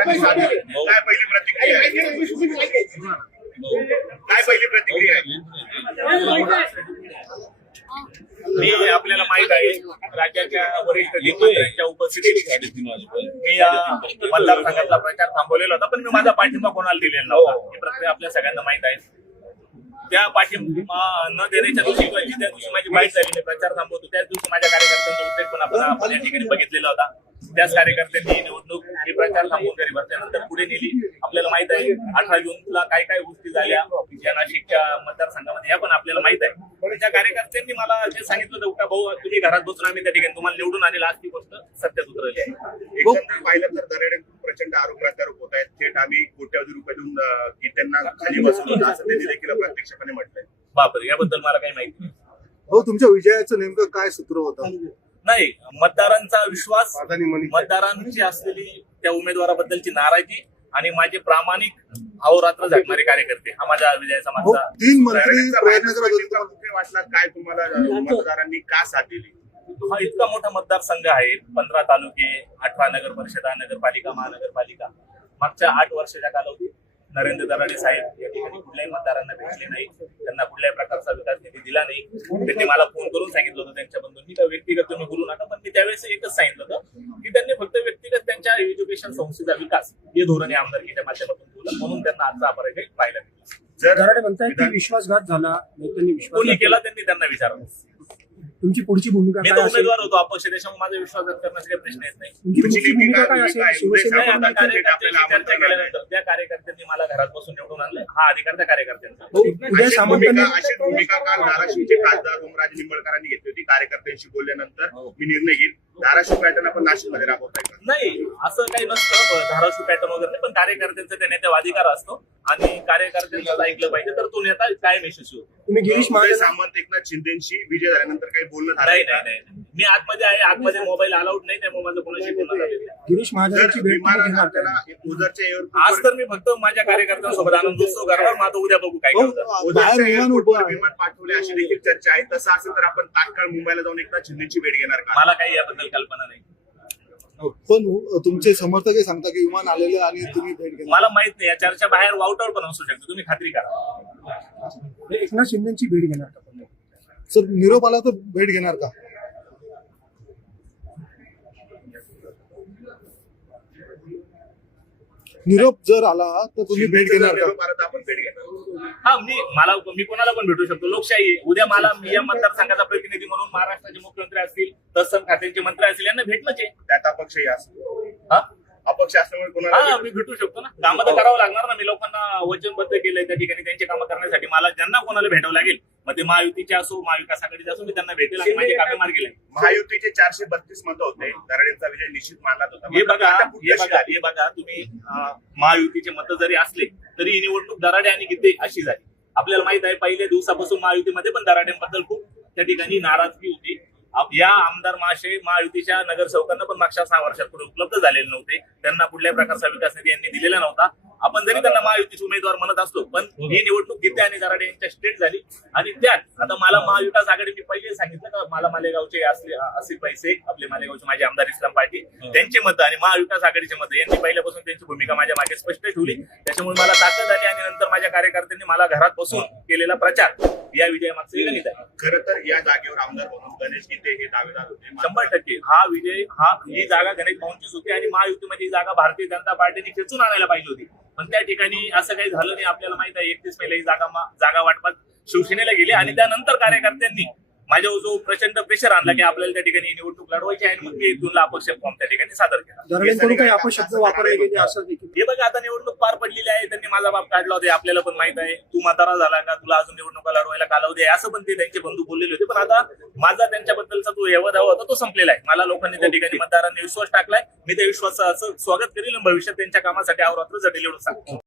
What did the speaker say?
काय पहिली प्रतिक्रिया मी आपल्याला माहित आहे राज्याच्या वरिष्ठ नेत्यांच्या उपस्थितीत मी या मतदारसंघातला प्रचार थांबवलेला होता, पण मी माझा पाठिंबा कोणाला दिलेला नव्हता. ही प्रक्रिया आपल्या सगळ्यांना माहित आहे. त्या पाठिंबा न देण्याच्या दिवशी किंवा ज्या दिवशी माझी बाईट झाली मी प्रचार थांबवतो त्याच दिवशी माझ्या कार्यकर्त्यांचा उद्रेक पण आपण या ठिकाणी बघितलेला होता. त्याच कार्यकर्त्यांनी निवडणूक ही प्रचार थांबवून घरी बसल्यानंतर पुढे नेली. आपल्याला माहित आहे 18 जूनला काय काय गोष्टी झाल्या या नाशिकच्या मतदारसंघामध्ये, या पण आपल्याला माहित आहे. पण त्या कार्यकर्त्यांनी मला जे सांगितलं होतं का भाऊ तुम्ही घरात बसून आम्ही त्या ठिकाणी तुम्हाला निवडून आणेल, आज ती गोष्ट सत्यात उतरली आहे. एकंदर पाहिलं तर दराडे प्रचंड आरोप प्रत्यारोप होत आहेत. थेट आम्ही कोट्यावधी रुपये देऊन त्यांना खाली बसवलं असं त्यांनी देखील प्रत्यक्षपणे म्हटलंय. बापरे, याबद्दल मला काही माहिती नाही. हो, तुमच्या विजयाचं नेमकं काय सूत्र होतं? नाही, मतदारांचा विश्वास, मतदारांची असलेली त्या उमेदवाराबद्दलची नाराजी आणि माझे प्रामाणिक अहोरात्र झटणारे कार्यकर्ते हा माझ्या विजयाचा माझा. 3 मंत्री प्रयत्न करत होते. वाटला काय तुम्हाला मतदारांनी का साथ दिली? हा इतका मोठा मतदारसंघ आहे, 15 तालुके, 18 नगर परिषदा, नगरपालिका, महानगरपालिका. मागच्या 8 वर्षाच्या कालावधीत नरेंद्र दराडे साहेब या ठिकाणी कुठल्याही मतदारांना भेटले नाही, त्यांना कुठल्याही प्रकारचा विकास निधी दिला नाही. त्यांनी मला फोन करून सांगितलं होतं त्यांच्या बंधूंनी का व्यक्तिगत तुम्ही बोलू नका, पण मी त्यावेळेस एकच सांगितलं होतं की त्यांनी फक्त व्यक्तिगत त्यांच्या एज्युकेशन संस्थेचा विकास हे धोरण आमदारकीच्या माध्यमातून ठेवलं, म्हणून त्यांना आजचा अपराध पाहायला मिळाला. जर दराडे म्हणताय की विश्वासघात झाला, नेत्यांनी कोणी केला त्यांनी त्यांना विचारलं. तुमची पुढची भूमिका मी काय तर असेल? उमेदवार होतो अपक्ष, त्याच्यामुळे माझा विश्वासघात करण्याचा काही प्रश्न येत नाही. तुमची पुढची भूमिका काय असेल? शिवसेना आता कार्यकर्त्यांची चर्चा केल्यानंतर त्या कार्यकर्त्यांनी मला घरात बसून निवडून आणलं, हा अधिकार त्या कार्यकर्त्यांचा. उद्या सामंतांनी अशीच भूमिका काल धाराशिवचे खासदार ओमराजे निंबाळकरांनी घेतली होती. कार्यकर्त्यांशी बोलल्यानंतर मी निर्णय घेईल. धाराशिव पॅटर्न आपण नाशिकमध्ये राबवताय का? नाही, असं काही नसतं. धाराशिव पॅटर्न वगैरे नाही, पण कार्यकर्त्यांचा त्या नेत्यावर अधिकार असतो आणि कार्यकर्त्यांचं ऐकलं पाहिजे तर तो नेता कायम यशस्वी होतो. तुम्ही गिरीश महाजन सामंत एकनाथ शिंदेशी विजय झाल्यानंतर काही बोलणं नाही झालं? नाही नाही, मी आतमध्ये आहे, आतमध्ये मोबाईल अलाउड नाही, त्यामुळे माझं कोणाशी बोलणं झालेलं नाही. गिरीश महाजनांची भेट तुम्ही घेणार का? आज तर मी फक्त माझ्या कार्यकर्त्यांसोबत आनंदोत्सव करणार, माझं उद्या बघू काय करतात. बाहेर विमान उभं आहे. विमान पाठवले अशी देखील चर्चा आहे. तसं असेल तर आपण तात्काळ मुंबईला जाऊन एकनाथ शिंदेची भेट घेणार का? मला काही याबद्दल कल्पना नाही. पण तुमचे समर्थक सांगता की विमान आलेलं आणि तुम्ही भेट घेणार. मला माहित नाही, या चर्चा बाहेर वाउटआउट पण असू शकतो, तुम्ही खात्री करा. एकनाथ शिंदेची भेट घेणार का? सर, निरोप आला तर भेट घेणार का? निरोप जर आला तर तुम्ही भेट घेणार का? भारत आपण भेट घेणार. हा, मी कोणाला पण भेटू शकतो, लोकशाही आहे. उद्या मला या मतदारसंघाचा प्रतिनिधी म्हणून महाराष्ट्राचे मुख्यमंत्री असतील, तत्सम खात्यांचे मंत्री असतील, यांना भेटणंच आहे. त्यात अपक्षही असतो. हा, अपक्ष असल्यामुळे कोणाला मी भेटू शकतो ना. कामं तर करावं लागणार ना. मी लोकांना वचनबद्ध केलंय त्या ठिकाणी त्यांची कामं करण्यासाठी. मला ज्यांना कोणाला भेटावं लागेल, मग ते महायुतीचे असो, महाविकास आघाडीचे असो, मी त्यांना भेटेल आणि माझे कामे मार्गी लागेल. महायुतीचे 432 मतं होते. दराडेंचा विजय निश्चित मानला होता. हे बघा तुम्ही, महायुतीचे मतं जरी असले तरी ही निवडणूक दराडे आणि गीते अशी झाली. आपल्याला माहित आहे पहिल्या दिवसापासून महायुतीमध्ये पण दराडेंबद्दल खूप त्या ठिकाणी नाराजगी होती. या आमदार महाशय महायुतीच्या नगरसेवकांना पण मागच्या 6 वर्षात पुढे उपलब्ध झालेले नव्हते. त्यांना कुठल्याही प्रकारचा विकास निधी यांनी दिलेला नव्हता. आपण जरी त्यांना महायुतीचे उमेदवार म्हणत असतो, पण ही निवडणूक गीते आणि दराडे यांच्या स्टेट झाली. आणि त्यात आता मला महाविकास आघाडी, मी पहिले सांगितलं का मला मालेगावचे असे पैसे, आपले मालेगावचे माझे आमदार इस्लाम पार्टी त्यांचे मतं आणि महाविकास आघाडीचे मतं यांनी पहिल्यापासून त्यांची भूमिका माझ्या मागे स्पष्ट ठेवली. त्याच्यामुळे मला ताकद आली आणि नंतर माझ्या कार्यकर्त्यांनी मला घरात बसून केलेला प्रचार या विजयामागचं गणित आहे. खरं तर या जागेवर आमदार म्हणून गणेश गीते हे दावेदार होते. 100% हा विजय, ही जागा गणेश भाऊंचीच होती आणि महायुतीमध्ये ही जागा भारतीय जनता पार्टीने खेचून आणायला पाहिजे होती. पण त्या ठिकाणी असं काही झालं नाही. आपल्याला माहित आहे 31 मेला ही जागा वाटपात शिवसेनेला गेली आणि त्यानंतर कार्यकर्त्यांनी माझ्यावर जो प्रचंड प्रेशर आणला की आपल्याला त्या ठिकाणी निवडणूक लढवायची आहे, मग ते 2 अपक्ष फॉर्म त्या ठिकाणी सादर केला. दराडेंकडून काही अपशब्द वापरले गेले असं देखील. हे बघा, आता निवडणूक पार पडलेली आहे, त्यांनी माझा बाप काढला होता, आपल्याला पण माहित आहे. तू म्हातारा झाला का, तुला अजून निवडणुका लढवायला कालावधी आहे, असं पण ते त्यांचे बंधू बोललेले होते. पण आता माझा त्यांच्याबद्दलचा जो यवदावा होता तो संपलेला आहे. मला लोकांनी त्या ठिकाणी मतदारांनी विश्वास टाकलाय. मी त्या विश्वासाचं स्वागत करेल आणि भविष्यात त्यांच्या कामासाठी अहोरात्र झटेल एवढं सांगतो.